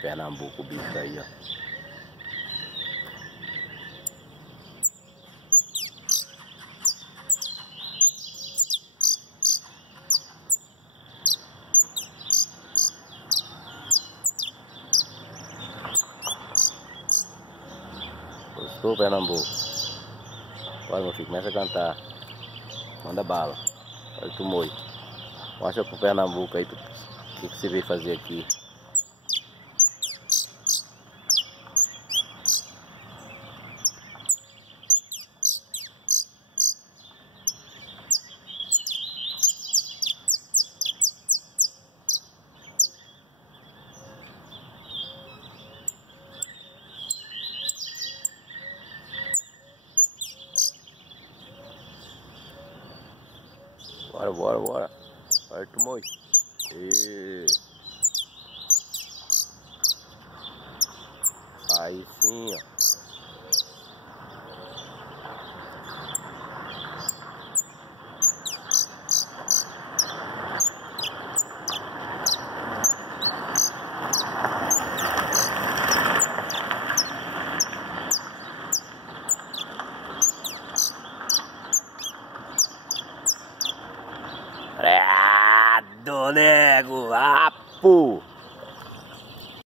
Pernambuco o bicho aí, ó. Gostou, Pernambuco? Olha, meu filho, começa a cantar. Manda bala. Olha tu moi. Mostra pro Pernambuco aí o que você veio fazer aqui. Bora, bora, bora. Olha tu moi. Aí sim, ó.